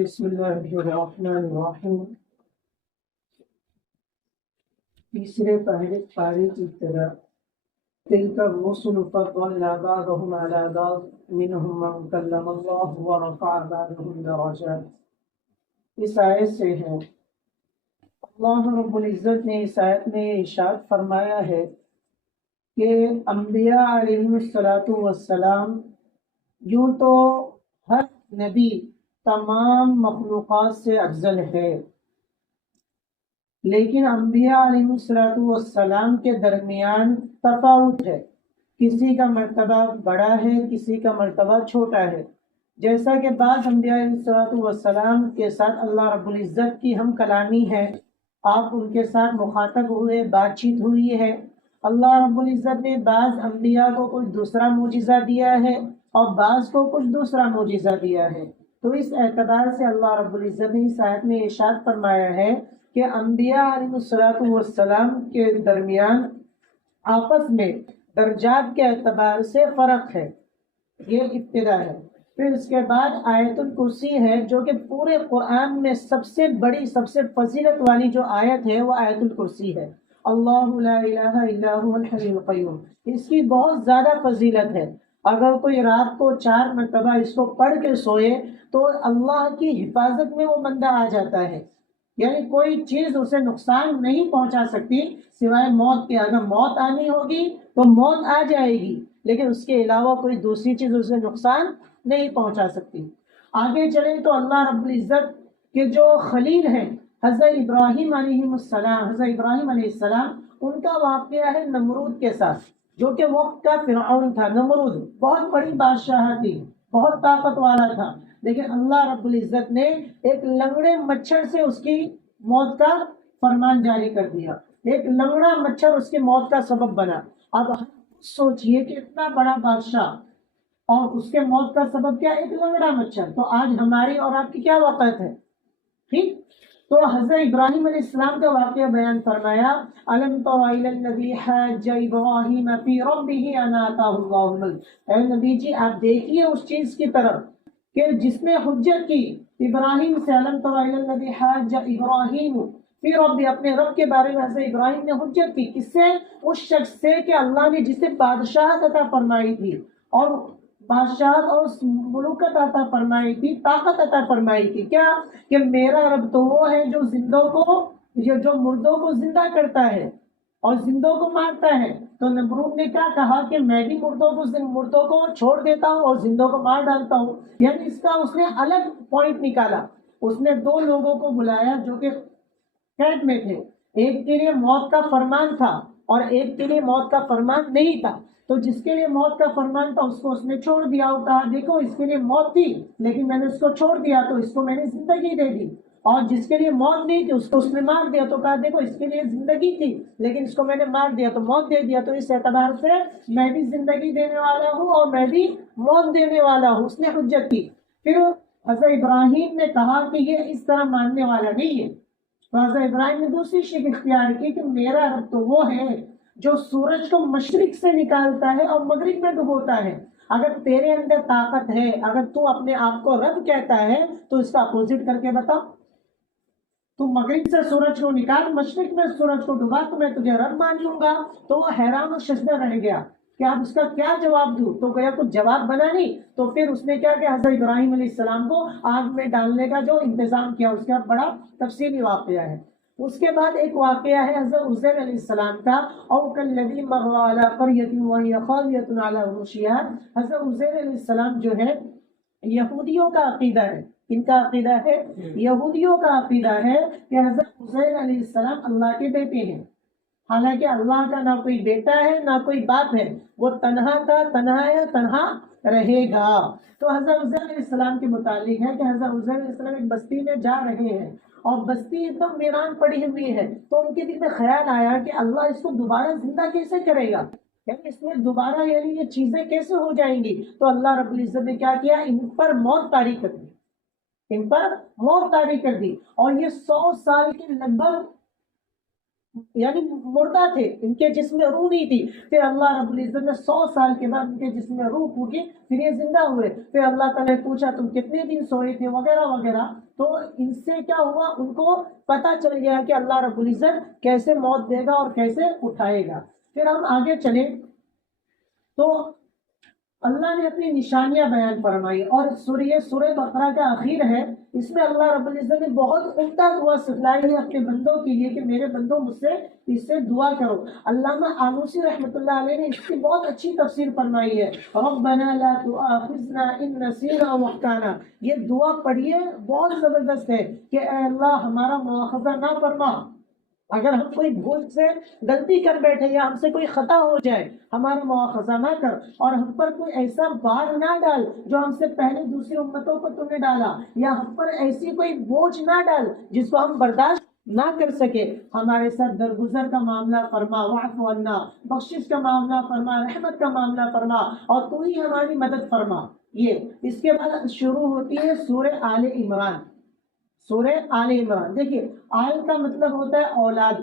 بسم اللہ الرحمن الرحیم۔ تیسرے پارے کی طرح تلک الرسل فضلنا بعضهم على بعض منهم من کلم اللہ ورفع بعضهم درجات۔ اس آیت سے ہے اللہ رب العزت نے اس آیت میں ارشاد فرمایا ہے کہ انبیاء علیہ السلام یوں تو ہر نبی تمام مخلوقات سے افضل ہے، لیکن انبیاء علیہ السلام کے درمیان تفاوت ہے، کسی کا مرتبہ بڑا ہے، کسی کا مرتبہ چھوٹا ہے۔ جیسا کہ بعض انبیاء علیہ السلام کے ساتھ اللہ رب العزت کی ہم کلامی ہے، آپ ان کے ساتھ مخاطب ہوئے، بات چیت ہوئی ہے۔ اللہ رب العزت نے بعض انبیاء کو کچھ دوسرا معجزہ دیا ہے اور بعض کو کچھ دوسرا معجزہ دیا ہے۔ تو اس اعتبار سے اللہ رب العزت نے اس آیت میں ارشاد فرمایا ہے کہ انبیاء علیہ السلام کے درمیان آپس میں درجات کے اعتبار سے فرق ہے، یہ ابتدا ہے۔ پھر اس کے بعد آیت الکرسی ہے، جو کہ پورے قرآن میں سب سے بڑی، سب سے فضیلت والی جو آیت ہے وہ آیت الکرسی ہے۔ اللہ لا الہ الا هو الحی القیوم، اس کی بہت زیادہ فضیلت ہے۔ اگر کوئی رات کو 4 مرتبہ اس کو پڑھ کے سوئے تو اللہ کی حفاظت میں وہ بندہ آ جاتا ہے، یعنی کوئی چیز اسے نقصان نہیں پہنچا سکتی سوائے موت کے۔ اگر موت آنی ہوگی تو موت آ جائے گی، لیکن اس کے علاوہ کوئی دوسری چیز اسے نقصان نہیں پہنچا سکتی۔ آگے چلیں تو اللہ رب العزت کے جو خلیل ہیں حضرت ابراہیم علیہ السلام، ان کا واقعہ ہے نمرود کے ساتھ، جو کہ وقت کا فرعون تھا۔ نمرود بہت بڑی بادشاہ تھی، بہت طاقت والا تھا، لیکن اللہ رب العزت نے ایک لنگڑے مچھر سے اس کی موت کا فرمان جاری کر دیا۔ ایک لنگڑا مچھر اس کی موت کا سبب بنا۔ اب سوچئے کہ اتنا بڑا بادشاہ اور اس کے موت کا سبب کیا؟ ایک لنگڑا مچھر۔ تو آج ہماری اور آپ کی کیا وقت ہے؟ ٹھیک، تو حضرت ابراہیم علیہ السلام کا واقعہ بیان فرمایا، الم تر الی الذی حاج ابراہیم فی ربہ ان آتاہ اللہ الملک۔ اے نبی جی، آپ دیکھیے اس چیز کی طرف کہ جس نے حجت کی ابراہیم سے۔ الم تر الی الذی حاج ابراہیم فی ربہ، اپنے رب کے بارے میں حضرت ابراہیم نے حجت کی۔ کس سے؟ اس شخص سے کہ اللہ نے جسے بادشاہت عطا فرمائی تھی، اور بادشاہت اور ملوکت عطا فرمائی تھی، طاقت عطا فرمائی تھی۔ کیا؟ کہ میرا رب تو وہ ہے جو زندوں کو، جو مردوں کو زندہ کرتا ہے اور زندوں کو مارتا ہے۔ تو نمرود نے کیا کہا کہ میں بھی مردوں کو چھوڑ دیتا ہوں اور زندوں کو مار ڈالتا ہوں، یعنی اس کا اس نے الگ پوائنٹ نکالا۔ اس نے 2 لوگوں کو بلایا جو کہ قید میں تھے، ایک کے لیے موت کا فرمان تھا اور ایک کے لیے موت کا فرمان نہیں تھا۔ تو جس کے لیے موت کا فرمان تھا اس کو اس نے چھوڑ دیا، اور کہا دیکھو اس کے لیے موت تھی لیکن میں نے اس کو چھوڑ دیا تو اس کو میں نے زندگی دے دی، اور جس کے لیے موت نہیں تھی اس کو اس نے مار دیا، تو کہا دیکھو اس کے لیے زندگی تھی لیکن اس کو میں نے مار دیا تو موت دے دیا۔ تو اس اعتبار سے میں بھی زندگی دینے والا ہوں اور میں بھی موت دینے والا ہوں۔ اس نے حجت کی۔ پھر حضرت ابراہیم نے کہا کہ یہ اس طرح ماننے والا نہیں ہے، تو حضرت ابراہیم نے دوسری شک اختیار کی کہ میرا رب تو وہ ہے جو سورج کو مشرق سے نکالتا ہے اور مغرب میں ڈبوتا ہے۔ اگر تیرے اندر طاقت ہے، اگر تو اپنے آپ کو رب کہتا ہے تو اس کا اپوزٹ کر کے بتا۔ تو مغرب سے سورج کو نکال، مشرق میں سورج کو ڈبا، تو میں تجھے رب مان لوں گا۔ تو وہ حیران و ششدر رہ گیا کہ اب اس کا کیا جواب دوں، تو گیا کچھ جواب بنا نہیں۔ تو پھر اس نے کیا کہ حضرت ابراہیم علیہ السلام کو آگ میں ڈالنے کا جو انتظام کیا، اس کا بڑا تفصیلی واقعہ ہے۔ اس کے بعد ایک واقعہ ہے حضرت عزیر علیہ السلام کا، او کالذی مر علی قریۃ وہی خاویۃ علی عروشہا۔ حضرت عزیر علیہ السلام جو ہے یہودیوں کا عقیدہ ہے۔ ان کا عقیدہ ہے؟ یہودیوں کا عقیدہ ہے کہ حضرت عزیر علیہ السلام اللہ کے بیٹے ہیں، حالانکہ اللہ کا نہ کوئی بیٹا ہے نہ کوئی باپ ہے، وہ تنہا تھا، تنہا ہے، تنہا رہے گا۔ تو حضرت عزیر علیہ السلام کے متعلق ہے کہ حضرت عزیر علیہ السلام ایک بستی میں جا رہے ہیں اور بستی ایک دم ویران پڑی ہوئی ہے، تو ان کے دل میں خیال آیا کہ اللہ اس کو دوبارہ زندہ کیسے کرے گا، یعنی اس میں دوبارہ یعنی یہ چیزیں کیسے ہو جائیں گی۔ تو اللہ رب العزت نے کیا کیا؟ ان پر موت طاری کر دی، ان پر موت طاری کر دی، اور یہ 100 سال کے لگ بھگ یعنی مردہ تھے، ان کے جسم میں روح نہیں تھی، پھر اللہ رب العزت نے 100 سال کے بعد ان کے جسم میں روح پھونکی، پھر یہ زندہ ہوئے، پھر اللہ تعالیٰ نے پوچھا تم کتنے دن سوئے تھے وغیرہ وغیرہ، تو ان سے کیا ہوا، ان کو پتہ چل گیا کہ اللہ رب العزت کیسے موت دے گا اور کیسے اٹھائے گا۔ پھر ہم آگے چلیں تو اللہ نے اپنی نشانیاں بیان فرمائی، اور سورہ بقرہ کا آخر ہے، اس میں اللہ رب العزت نے بہت عمدہ دعا سکھلائی ہے اپنے بندوں کے لیے کہ میرے بندوں مجھ سے اس سے دعا کرو۔ علامہ آلوسی رحمۃ اللہ علیہ نے اس کی بہت اچھی تفسیر فرمائی ہے، ربنا لا تؤاخذنا ان نسینا او اخطانا، یہ دعا پڑھیے، بہت زبردست ہے کہ اے اللہ ہمارا مواخذہ نہ فرما، اگر ہم کوئی بھول سے غلطی کر بیٹھے یا ہم سے کوئی خطا ہو جائے ہمارا مواخذہ نہ کر، اور ہم پر کوئی ایسا بار نہ ڈال جو ہم سے پہلے دوسری امتوں کو تم نے ڈالا، یا ہم پر ایسی کوئی بوجھ نہ ڈال جس کو ہم برداشت نہ کر سکے، ہمارے ساتھ درگزر کا معاملہ فرما، واعف عنا، بخشش کا معاملہ فرما، رحمت کا معاملہ فرما، اور تو ہی ہماری مدد فرما۔ یہ اس کے بعد شروع ہوتی ہے سورہ آل عمران۔ سورہ آل عمران، دیکھیے آل کا مطلب ہوتا ہے اولاد،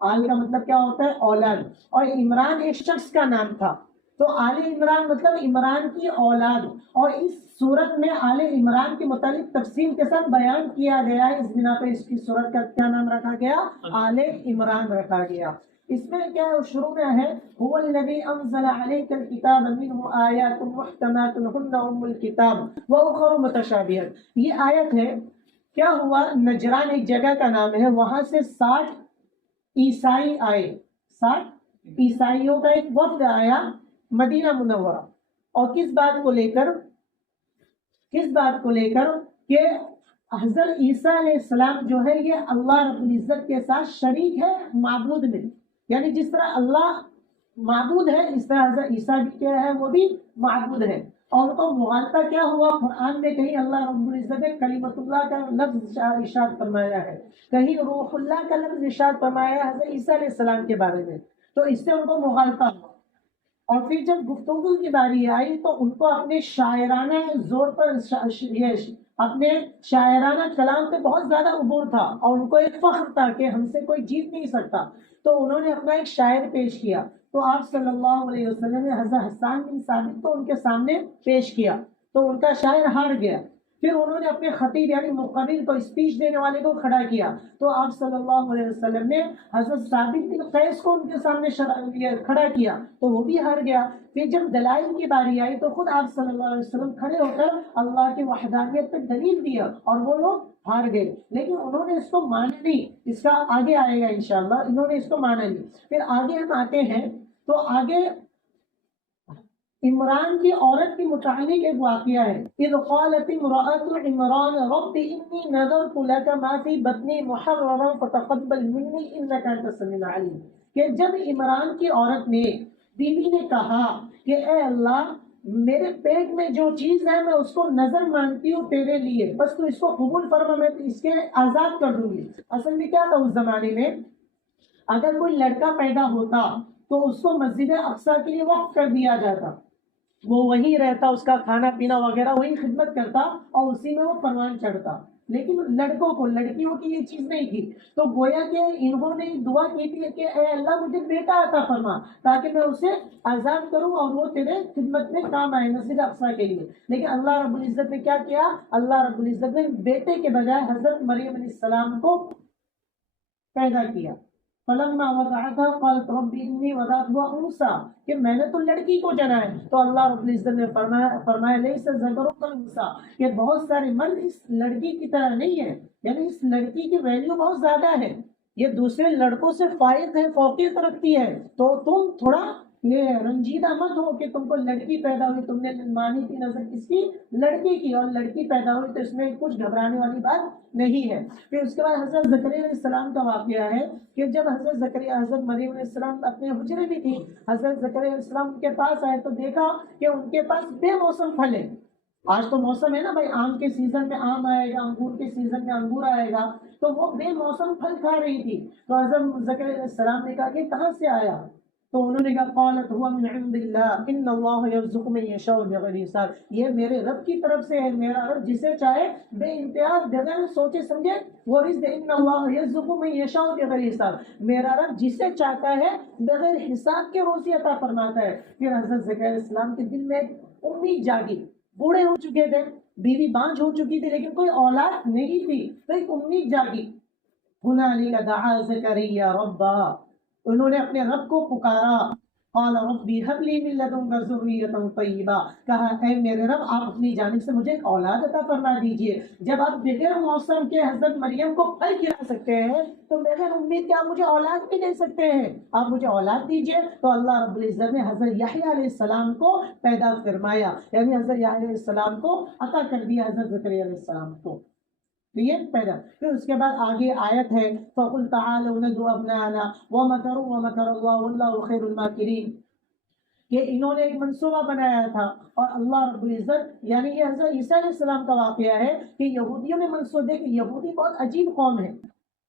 آل کا مطلب کیا ہوتا ہے اولاد، اور عمران ایک شخص کا نام تھا، تو آل عمران مطلب عمران کی اولاد، اور اس صورت میں آل عمران کے متعلق تفصیل کے ساتھ بیان کیا گیا ہے، اس بنا پہ اس کی صورت کا کیا نام رکھا گیا، آل عمران رکھا گیا۔ اس میں کیا ہے، شروع میں ہے هو الذي انزل عليك الكتاب منه آیات محکمات هن ام الكتاب واخر متشابهات، یہ آیت ہے۔ کیا ہوا، نجران ایک جگہ کا نام ہے، وہاں سے 60 عیسائی آئے، 60 عیسائیوں کا ایک وفد آیا مدینہ منورہ، اور کس بات کو لے کر، کہ حضرت عیسیٰ علیہ السلام جو ہے یہ اللہ رب العزت کے ساتھ شریک ہے معبود میں، یعنی جس طرح اللہ معبود ہے اس طرح حضرت عیسیٰ بھی کیا ہے، وہ بھی معبود ہے، اور ان کو مغالطہ کیا ہوا، قرآن میں کہیں اللہ رب العزت نے کلمۃ اللہ کا لفظ ارشاد فرمایا ہے، کہیں روح اللہ کا لفظ ارشاد فرمایا ہے حضرت عیسیٰ علیہ السلام کے بارے میں، تو اس سے ان کو مغالطہ ہوا، اور پھر جب گفتگو کی باری آئی تو ان کو اپنے شاعرانہ زور پر اپنے شاعرانہ کلام پہ بہت زیادہ عبور تھا، اور ان کو ایک فخر تھا کہ ہم سے کوئی جیت نہیں سکتا، تو انہوں نے اپنا ایک شاعر پیش کیا، تو آپ صلی اللہ علیہ وسلم نے حضرت حسان بن ثابت کو ان کے سامنے پیش کیا، تو ان کا شاعر ہار گیا، پھر انہوں نے اپنے خطیب یعنی مقرر کو، اسپیچ دینے والے کو کھڑا کیا، تو آپ صلی اللہ علیہ وسلم نے حضرت ثابت بن قیس کو ان کے سامنے کھڑا کیا، تو وہ بھی ہار گیا، پھر جب دلائل کی باری آئی تو خود آپ صلی اللہ علیہ وسلم کھڑے ہو کر اللہ کی وحدانیت پہ دلیل دیا، اور وہ لوگ ہار گئے، لیکن انہوں نے اس کو مانا نہیں، اس کا آگے آئے گا انشاءاللہ، انہوں نے اس کو مانا نہیں۔ پھر آگے ہم آتے ہیں تو آگے عمران کی عورت کے متعلق ایک واقعہ ہے، اذ قالت امرأة عمران رب انی نذرت لك ما في بطنی محررا فتقبل منی انك انت السمیع العلیم، کہ جب عمران کی عورت نے، بیوی نے کہا کہ اے اللہ میرے پیٹ میں جو چیز ہے میں اس کو نظر مانتی ہوں تیرے لیے، بس تو اس کو قبول فرما، میں اس کے آزاد کر دوں گی۔ اصل میں کیا تھا اس زمانے میں، اگر کوئی لڑکا پیدا ہوتا تو اس کو مسجد اقصی کے لیے وقف کر دیا جاتا، وہ وہیں رہتا، اس کا کھانا پینا وغیرہ وہی خدمت کرتا، اور اسی میں وہ پروان چڑھتا، لیکن لڑکوں کو، لڑکیوں کی یہ چیز نہیں تھی، تو گویا کہ انہوں نے دعا کی تھی کہ اے اللہ مجھے بیٹا عطا فرما تاکہ میں اسے آزاد کروں اور وہ تیرے خدمت میں کام آئے مسجد اقصی کے لیے، لیکن اللہ رب العزت نے کیا کیا، اللہ رب العزت نے بیٹے کے بجائے حضرت مریم علیہ السلام کو پیدا کیا۔ فلما وضعتها قالت رب انی وضعتها انثى، کہ میں نے تو لڑکی کو جنا ہے، تو اللہ رب العزت نے فرمایا لیس الذکر کالانثی، کہ بہت سارے مرد اس لڑکی کی طرح نہیں ہے، یعنی اس لڑکی کی ویلیو بہت زیادہ ہے، یہ دوسرے لڑکوں سے فائق ہے، فوقیت رکھتی ہے، تو تم تھوڑا یہ رنجیدہ مت ہو کہ تم کو لڑکی پیدا ہوئی، تم نے مانی تھی نظر کس کی، لڑکی کی، اور لڑکی پیدا ہوئی تو اس میں کچھ گھبرانے والی بات نہیں ہے۔ پھر اس کے بعد حضرت زکریا علیہ السلام کا واقعہ ہے کہ جب حضرت مریم علیہ السلام اپنے حجرے میں تھی، حضرت زکریا علیہ السلام ان کے پاس آئے تو دیکھا کہ ان کے پاس بے موسم پھل ہے، آج تو موسم ہے نا بھائی، آم کے سیزن میں آم آئے گا، انگور کے سیزن میں انگور آئے گا، تو وہ بے موسم پھل کھا رہی تھی، تو حضرت زکریا علیہ السلام نے کہا کہ کہاں سے آیا، تو انہوں نے کہا قالت هو من عند اللہ ان اللہ یرزق من یشاء بغیر حساب، یہ میرے رب کی طرف سے ہے، میرا رب جسے چاہے بے انتہا بغیر سوچے سمجھے وہ رزق، ان اللہ یرزق من یشاء بغیر حساب، میرا رب جسے چاہتا ہے بغیر حساب کے روزی عطا فرماتا ہے۔ پھر حضرت زکریا علیہ السلام کے دل میں ایک امید جاگی، بوڑھے ہو چکے تھے، بیوی بانجھ ہو چکی تھی، لیکن کوئی اولاد نہیں تھی، تو ایک امید جاگی۔ ہنالک دعا زکریا ربا، انہوں نے اپنے رب کو پکارا، قال ربی هب لی من لدنک ذریۃ طیبہ، کہا اے میرے رب آپ اپنی جانب سے مجھے ایک اولاد عطا فرما دیجئے۔ جب آپ بغیر موسم کے حضرت مریم کو پھل کھلا سکتے ہیں تو بغیر امید کے آپ مجھے اولاد بھی دے سکتے ہیں، آپ مجھے اولاد دیجئے۔ تو اللہ رب العزت نے حضرت یحییٰ علیہ السلام کو پیدا فرمایا، یعنی حضرت یحییٰ علیہ السلام کو عطا کر دیا حضرت زکریا علیہ السلام کو، یہ پیدا۔ پھر اس کے بعد آگے آیت ہے فَقُلْ تَعَالَوْا نَدْعُ أَبْنَاءَنَا وَمَكَرُوا وَمَكَرَ اللَّهُ وَاللَّهُ خَيْرُ الْمَاكِرِينَ، کہ انہوں نے ایک منصوبہ بنایا تھا اور اللہ رب العزت، یعنی یہ حضرت عیسیٰ علیہ السلام کا واقعہ ہے کہ یہودیوں نے منصوبے، کہ یہودی بہت عجیب قوم ہے،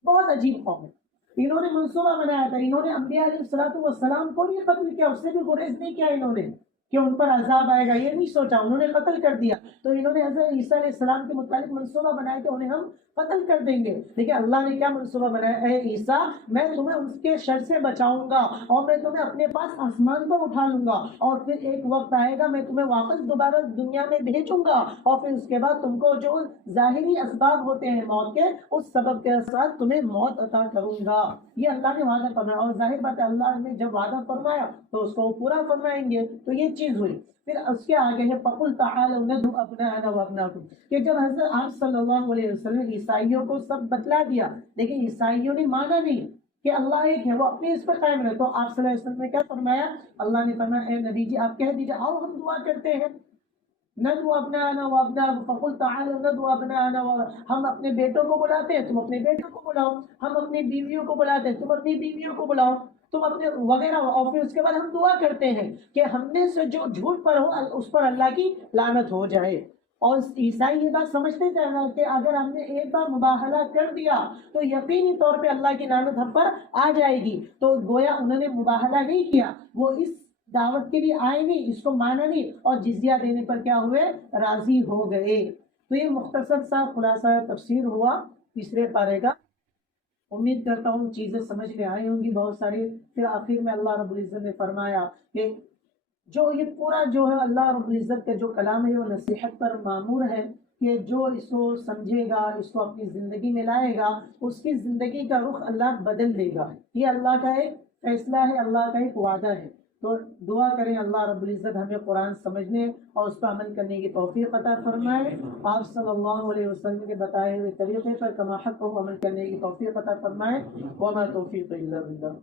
بہت عجیب قوم ہے، انہوں نے منصوبہ بنایا تھا، انہوں نے انبیاء علیہ السلام کو بھی قتل کیا، اس سے بھی گریز نہیں کیا انہوں نے کہ ان پر عذاب آئے گا، یہ نہیں سوچا، انہوں نے قتل کر دیا۔ تو انہوں نے حضرت عیسیٰ علیہ السلام کے متعلق منصوبہ بنایا کہ انہیں ہم قتل کر دیں گے، لیکن اللہ نے کیا منصوبہ بنایا، اے عیسیٰ میں تمہیں اس کے شر سے بچاؤں گا اور میں تمہیں اپنے پاس آسمان پر اٹھا لوں گا، اور پھر ایک وقت آئے گا میں تمہیں واپس دوبارہ دنیا میں بھیجوں گا، اور پھر اس کے بعد تم کو جو ظاہری اسباب ہوتے ہیں موت کے، اس سبب کے ساتھ تمہیں موت عطا کروں گا۔ یہ اللہ نے وعدہ فرمایا، اور ظاہر بات ہے اللہ نے جب وعدہ فرمایا تو اس کو وہ پورا فرمائیں گے، تو یہ چیز ہوئی۔ پھر اس کے آگے ہے فَقُلْ تَعَالَوْا نَدْعُ أَبْنَاءَنَا وَأَبْنَاءَكُمْ، کہ جب حضرت آپ صلی اللہ علیہ وسلم عیسائیوں کو سب بتلا دیا، لیکن عیسائیوں نے مانا نہیں کہ اللہ ایک ہے، وہ اپنے اس پر قائم رہے، تو آپ صلی اللہ علیہ وسلم نے کیا فرمایا، اللہ نے فرمایا اے نبی جی آپ کہہ دیجیے آؤ ہم دعا کرتے ہیں، ندعو ابناءنا وابناءکم فقل تعالوا ندعو ابناءنا، ہم اپنے بیٹوں کو بلاتے ہیں تم اپنے بیٹوں کو بلاؤ، ہم اپنی بیویوں کو بلاتے ہیں تم اپنی بیویوں کو بلاؤ، تم اپنے وغیرہ، اور پھر اس کے بعد ہم دعا کرتے ہیں کہ ہم میں سے جو جھوٹ پر ہو اس پر اللہ کی لعنت ہو جائے۔ اور عیسائی یہ بات سمجھتے تھے کہ اگر ہم نے ایک بار مباہلہ کر دیا تو یقینی طور پہ اللہ کی لعنت ہم پر آ جائے گی، تو گویا انہوں نے مباہلہ نہیں کیا، وہ اس دعوت کے لیے آئے نہیں، اس کو مانا نہیں، اور جزیہ دینے پر کیا ہوئے، راضی ہو گئے۔ تو یہ مختصر سا خلاصہ تفسیر ہوا تیسرے پارے کا، امید کرتا ہوں چیزیں سمجھ میں آئی ہوں گی بہت ساری۔ پھر آخر میں اللہ رب العزت نے فرمایا کہ جو یہ پورا جو ہے اللہ رب العزت کا جو کلام ہے وہ نصیحت پر معمور ہے، کہ جو اس کو سمجھے گا، اس کو اپنی زندگی میں لائے گا، اس کی زندگی کا رخ اللہ بدل دے گا، یہ اللہ کا ایک فیصلہ ہے، اللہ کا ایک وعدہ ہے۔ تو دعا کریں اللہ رب العزت ہمیں قرآن سمجھنے اور اس پر عمل کرنے کی توفیق عطا فرمائے، آپ صلی اللہ علیہ وسلم کے بتائے ہوئے طریقے پر کما حق کو عمل کرنے کی توفیق عطا فرمائے، وما توفیق الا باللہ۔